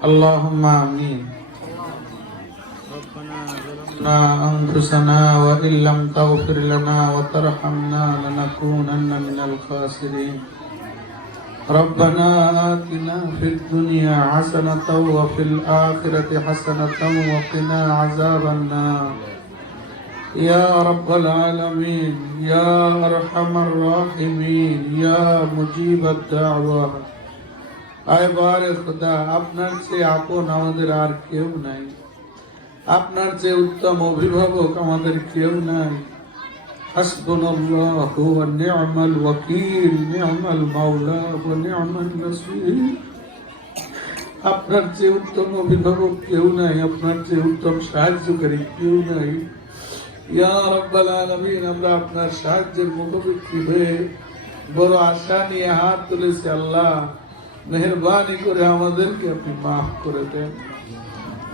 اللهم آمين. ربنا ظلمنا أنفسنا وإن لم تغفر لنا وترحمنا لنكونن من الخاسرين. ربنا آتنا في الدنيا حسنة وفي الآخرة حسنة وقنا عذاب النار. يا رب العالمين يا أرحم الراحمين يا مجيب الدعوة. আয় বারে খোদা, আপনার চেয়ে আপন আমাদের আর কেউ নাই, আপনার চেয়ে উত্তম অভিভাবক আমাদের কেউ নাই। হাসবুনাল্লাহু ওয়া নি'মাল ওয়াকিল, নি'মাল মাওলা ওয়া নি'মাল নাসীর। আপনার চেয়ে উত্তম অভিভাবক কেউ নাই, আপনার চেয়ে উত্তম সাহায্যকারী কেউ নাই। ইয়া রাব্বাল আলামিন, আমরা আপনার সাহায্যের মুখোমুখি হয়ে বড় আশা নিয়ে হাত তুলেছি। আল্লাহ, মেহেরবানি করে আমাদেরকে আপনি মাফ করে দেন।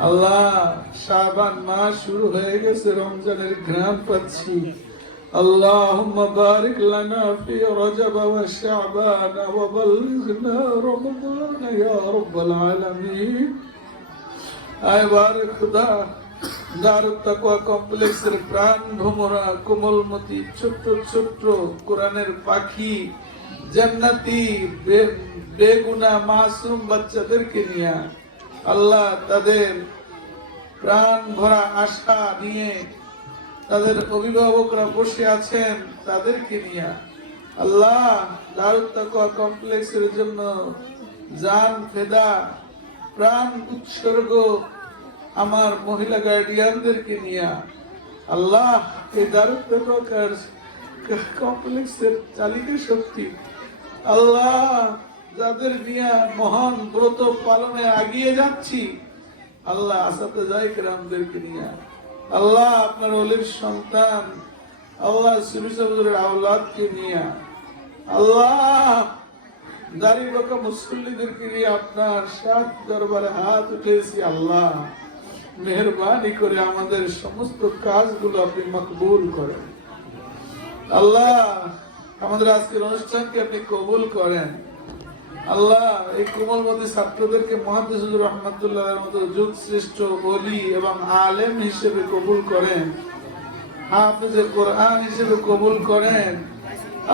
আল্লাহ, শাবান মাস শুরু হয়ে গেছে, রমজানের ঘ্রাণ পাচ্ছি। اللهم بارك لنا في رجب وشعبان وبلغنا رمضان يا رب العالمين. আয় বারে খোদা, দারুত তাকওয়া কমপ্লেক্সের প্রাণ ভ্রমরা কোমলমতি ছোট্ট ছোট্ট কোরআনের পাখি জান্নাতি বেগুনাহ মাসুম বাচ্চাদেরকে নিয়ে আল্লাহ, তাদের প্রাণ ভরা আশা নিয়ে তাদের অভিভাবকরা বসে আছেন, তাদেরকে নিয়ে আল্লাহ, দারুত তাকওয়া কমপ্লেক্সের জন্য জান ফেদা, প্রাণ উৎসর্গ আমার মহিলা গার্ডিয়ানদেরকে নিয়ে আল্লাহ, এই দারুত তাকওয়া কমপ্লেক্সের চালিকা শক্তি আল্লাহ, যাদের নিয়ে মহান ব্রত পালনে এগিয়ে যাচ্ছি আল্লাহ, আসাতেজায়ে কেরামদেরকে নিয়ে আল্লাহ, আপনার ওলির সন্তান আল্লাহ, সুবিসাবুরের আওলাদকে নিয়ে আল্লাহ, দাড়ি বাঁকা মুসল্লিদেরকে নিয়ে আপনার সাত দরবারে হাত উঠেছি। আল্লাহ, মেহেরবানি করে আমাদের সমস্ত কাজগুলো আপনি মকবুল করেন। আল্লাহ, আমাদের আজকের অনুষ্ঠানকে আপনি কবুল করেন। আল্লাহ, এই কোমলমতি ছাত্রদেরকে মুহাদ্দিস হুজুর রাহমাতুল্লাহর মতো যুগ শ্রেষ্ঠ ওলি এবং আলেম হিসেবে কবুল করেন, হাফেজে কোরআন হিসেবে কবুল করেন।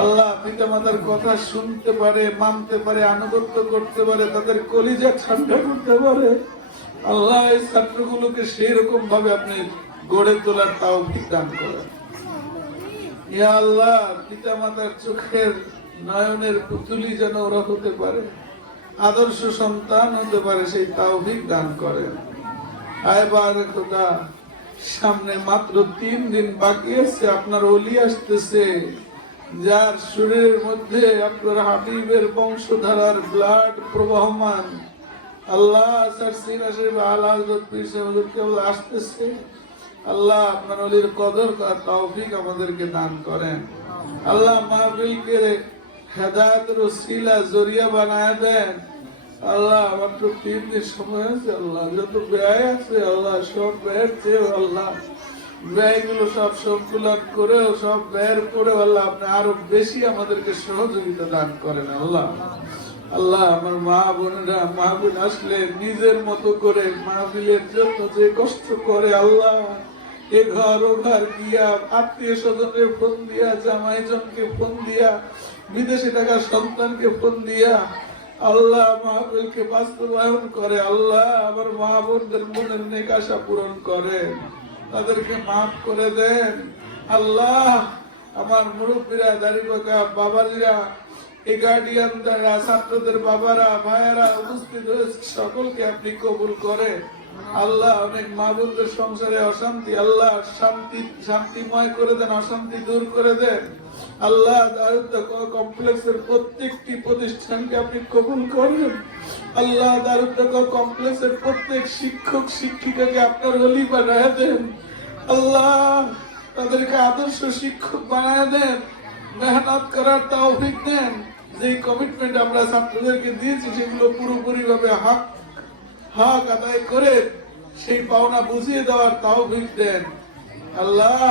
আল্লাহ, পিতামাতার কথা শুনতে পারে, মানতে পারে, আনুগত্য করতে পারে, তাদের কলিজা ঠান্ডা করতে পারে। আল্লাহ, এই ছাত্রগুলোকে সেই রকম ভাবে আপনি গড়ে তোলার তৌফিক দান করেন। ইয়া আল্লাহ, পিতামাতার চোখের নয়নের পুতুলি যেন ওরা হতে পারে, আদর্শ সন্তান হতে পারে, সেই তৌফিক দান করেন। আয় বারে খোদা, সামনে মাত্র 3 দিন বাকি আছে, আপনার ওলি আসতেছে, যার শরীরের মধ্যে আপনার হাবিবের বংশধারার ব্লাড প্রবাহমান। আল্লাহ, স্যার সিনা শরীফ আলা হযরত পীর সাহেব কেবল আসতেছে। আল্লাহ, আপনার ওলির কদর করার তৌফিক আমাদেরকে দান করেন। আল্লাহ, মাহফিলকে হেদায়েতের ওসিলা জরিয়া বানায় দেন। আল্লাহ, মাত্র 3 দিন সময় আছে। আল্লাহ, যত ব্যয় আছে আল্লাহ, সব ব্যয়ের চেয়ে আল্লাহ, ব্যয়গুলো সব সংকুলন করেও, সব ব্যয়ের পরেও আল্লাহ, আপনি আরো বেশি আমাদেরকে সহযোগিতা দান করেন। আল্লাহ, আল্লাহ, আমার মা বোনেরা মাহফিল আসলে নিজের মতো করে মাহফিলের জন্য যে কষ্ট করে আল্লাহ, এ ঘর ও ঘর গিয়া, আত্মীয় স্বজনের ফোন দিয়া, জামাইজনকে ফোন দিয়া, বিদেশে থাকা সন্তানকে ফোন দিয়া আল্লাহ মাহফিলকে বাস্তবায়ন করে। আল্লাহ, আমার মা বোনদের মনের নেক আশা পূরণ করে, তাদেরকে মাফ করে দেন। আল্লাহ, আমার মুরব্বীরা, দাড়ি বাঁকা বাবাজিরা, এই গার্ডিয়ান দ্বারা, ছাত্রদের বাবারা, ভাইয়ারা উপস্থিত হয়েছে, সকলকে আপনি কবুল করে। আল্লাহ, অনেক মা বোনদের সংসারে অশান্তি আল্লাহ শান্তিময় করে দেন, অশান্তি দূর করে দেন। আল্লাহ, দারুত তাকওয়া কমপ্লেক্সের প্রত্যেকটি প্রতিষ্ঠানকে আপনি কবুল করেন। আল্লাহ, দারুত তাকওয়া কমপ্লেক্সের প্রত্যেক শিক্ষক শিক্ষিকাকে আপনার ওলি বানায় দেন। আল্লাহ, তাদেরকে আদর্শ শিক্ষক বানায় দেন, মেহনত করার তৌফিক দেন। যে কমিটমেন্ট আমরা ছাত্রদেরকে দিয়েছি সেগুলো পুরোপুরি ভাবে হক আদায় করে সেই পাওনা বুঝিয়ে দেওয়ার তৌফিক দেন। আল্লাহ,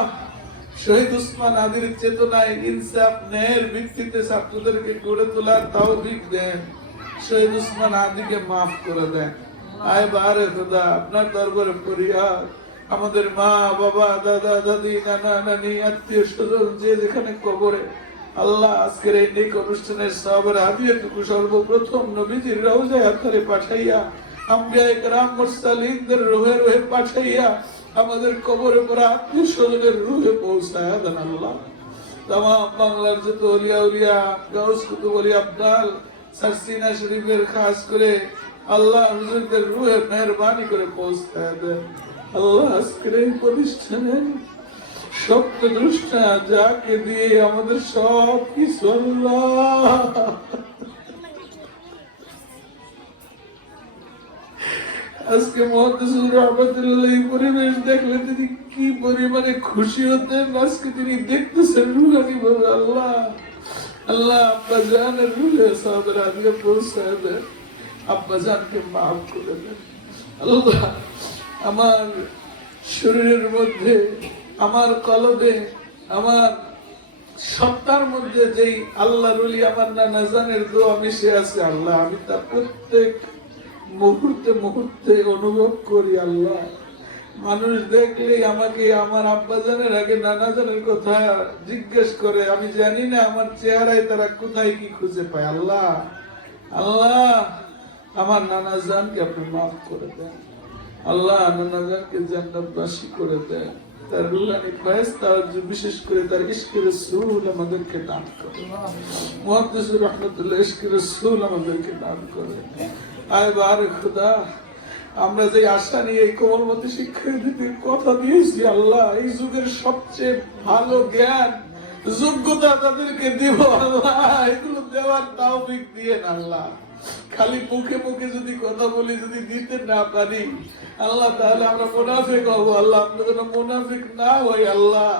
শহীদ উসমান আদির চেতনায় ইনসাফ ন্যায়ের ভিত্তিতে ছাত্রদেরকে গড়ে তোলার তৌফিক দেন। শহীদ উসমান আদিকে মাফ করে দেন। আয় বারে খোদা আপনার দরবারে ফরিয়াদ, আমাদের মা বাবা দাদা দাদি নানা নানি আত্মীয় স্বজন যে যেখানে কবরে, আল্লাহ আজকের এই নেক অনুষ্ঠানের সওয়াবের হাদিয়াটুকু সর্বপ্রথম নবীজির রওজায় আথারে পাঠাইয়া, আম্বিয়ায়ে কেরাম মুরসালিনদের রুহে রুহে পাঠাইয়া, আমাদের কবরে পড়া আত্মীয় স্বজনের রুহে পৌঁছায়া দেন আল্লাহ। তামাম বাংলার যত ওলিয়া উলিয়া গাউস কুতুব ওলি আবদাল সারসিনা শরীফের খাস করে আল্লাহ হুজুরদের রুহে মেহরবানি করে পৌঁছায়া দেন আল্লাহ। আজকের এই প্রতিষ্ঠানে সত্যদ্রষ্টা যাকে দিয়ে আমাদের সব কিছু আল্লাহ, আজকে মুহাদ্দিসুর রহমাতুল্লাহ পরিবেশ দেখলে তিনি কি পরিমাণে খুশি হতেন, আজকে তিনি দেখতেছেন রুহানি ভাবে। আল্লাহ আল্লাহ আব্বা জানের রুহে সওয়াবের হাদিয়া পৌঁছায় দেন, আব্বা জানকে মাফ করে দেন আল্লাহ। আমার শরীরের মধ্যে, আমার কলবে, আমার সত্তার মধ্যে যেই আল্লাহর ওলি আমার নানা জানের দোয়া মিশে আছে আল্লাহ, আমি তা প্রত্যেক মুহূর্তে মুহূর্তে অনুভব করি আল্লাহ। মানুষ দেখলেই আমাকে আমার আব্বা জানের আগে নানা জানের কথা জিজ্ঞেস করে, আমি জানি না আমার চেহারায় তারা কোথায় কি খুঁজে পায়। আল্লাহ আল্লাহ আমার নানা জানকে আপনি মাফ করে দেন আল্লাহ, নানা জানকে জান্নাতবাসী করে দেন, তার রুহানি ফয়েজতা বিশেষ করে তার ইশকে রাসূল আমাদেরকে দান করেন। মুহাদ্দিসুর রহমাতুল্লাহ ইশকে রাসূল আমাদেরকে দান করেন। আয় বারে খোদা, আমরা যে আশা নিয়ে এই কোমলমতি শিক্ষার্থীদের কথা দিয়েছি আল্লাহ, এই যুগের সবচেয়ে ভালো জ্ঞান যোগ্যতা তাদেরকে দিব আল্লাহ, এগুলো দেওয়ার তৌফিক দিয়েন আল্লাহ। খালি মুখে মুখে যদি কথা বলি, যদি দিতে না পারি আল্লাহ, তাহলে আমরা মুনাফিক হব আল্লাহ। আমরা যেন মুনাফিক না হই আল্লাহ,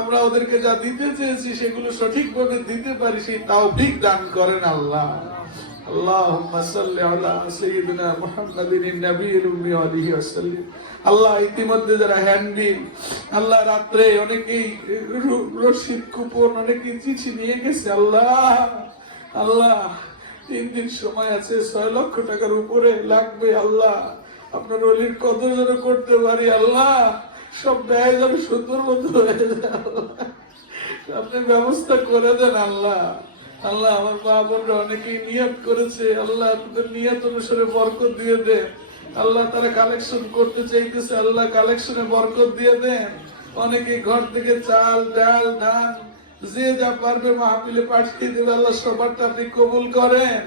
আমরা ওদেরকে যা দিতে চেয়েছি সেগুলো সঠিকভাবে দিতে পারি, সেই তৌফিক দান করেন আল্লাহ। আল্লাহুম্মা সাল্লি আলা সাইয়্যিদিনা মুহাম্মাদিন নবিয়্যিল উম্মি ওয়া আলিহি ওয়াসাল্লাম। আল্লাহ ইতিমধ্যে যারা হ্যান্ডবিল আল্লাহ রাত্রে অনেকেই রশিদ কুপন অনেকেই চিঠি নিয়ে গেছে আল্লাহ, আল্লাহ 3 দিন সময় আছে, 6 লক্ষ টাকার উপরে লাগবে আল্লাহ। আপনার ওলির কদর যেন করতে পারি আল্লাহ, সব ব্যয় যেন সুন্দর মতো হয়ে যায় আল্লাহ, আপনি ব্যবস্থা করে দেন আল্লাহ। আল্লাহ আমার মা বোনরা অনেকেই নিয়ত করেছে আল্লাহ, আপনাদের নিয়ত অনুসারে বরকত দিয়ে দেন আল্লাহ। তারা কালেকশন করতে চাইতেছে আল্লাহ, কালেকশনে বরকত দিয়ে দেন। অনেকে ঘর থেকে চাল ডাল ধান যে যা পারবে মাহফিলে পাঠিয়ে দেবে আল্লাহ, সবারটা আপনি কবুল করেন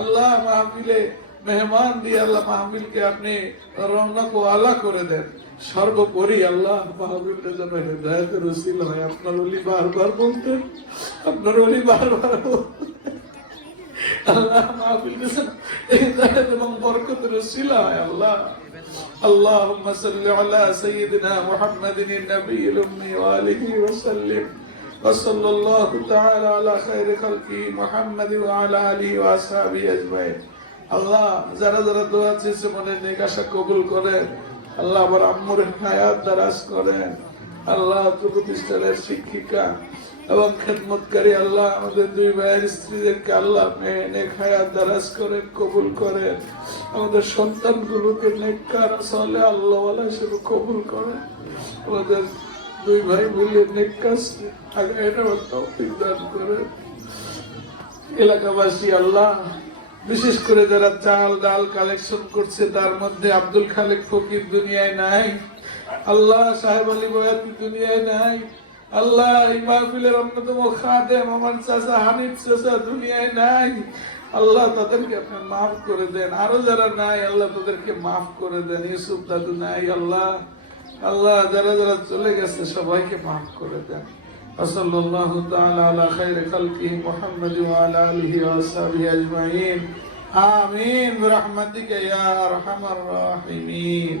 আল্লাহ। মাহফিলে মেহমান দিয়ে আল্লাহ মাহফিলকে আপনি রওনাক ওয়ালা করে দেন। সর্বোপরি আল্লাহ মাহফিলটা যেন হেদায়েতের ওসিলা হয়। আপনার ওলি বারবার বলতেন, আপনার ওলি বারবার আল্লাহ মাহফিলটা যেন হেদায়েত এবং বরকতের ওসিলা হয় আল্লাহ। আল্লাহুম্মা সাল্লি আলা সাইয়্যিদিনা মুহাম্মাদিন নবিয়্যিল উম্মি ওয়া আলিহি ওয়া সাল্লিম ওয়া সাল্লাল্লাহু তাআলা আলা খায়রি খালকি মুহাম্মাদ ওয়া আলা আলিহি ওয়া আসহাবিহি আজমাইন। আল্লাহ যারা যারা দোয়া চেয়েছে মনে নেক আশা কবুল করেন আল্লাহ। আমার আম্মুর হায়াত দারাজ করেন আল্লাহ। প্রতিষ্ঠানের শিক্ষিকা এবং খেদমতকারী আল্লাহ, আমাদের 2 ভাইয়ের স্ত্রীদেরকে আল্লাহ নেক হায়াত দারাজ করেন, কবুল করেন। আমাদের সন্তানগুলোকে নেককার সালেহ আল্লাহওয়ালা হিসেবে কবুল করেন। আমাদের 2 ভাই মিলে নেক কাজ আগায় নেওয়ার তৌফিক দান করেন। এলাকাবাসী আল্লাহ, বিশেষ করে যারা চাল ডাল কালেকশন করছে তার মধ্যে আব্দুল খালেক ফকির দুনিয়ায় নাই আল্লাহ, সাহেব আলী বয়াতি দুনিয়ায় নাই আল্লাহ, এই মাহফিলের অন্যতম খাদেম আমার চাচা হানিফ চাচা দুনিয়ায় নাই আল্লাহ, তাদেরকে আপনি মাফ করে দেন। আরো যারা নাই আল্লাহ তাদেরকে মাফ করে দেন। ইউসুফ দাদু নাই আল্লাহ, আল্লাহ যারা যারা চলে গেছে সবাইকে মাফ করে দেন। সাল্লাল্লাহু তাআলা আলা খায়রি খালকি মুহাম্মাদ ওয়া আলা আলিহি ওয়া আসহাবিহি আজমাইন। আমিন বিরহমাতিকা ইয়া আরহামার রাহিমিন।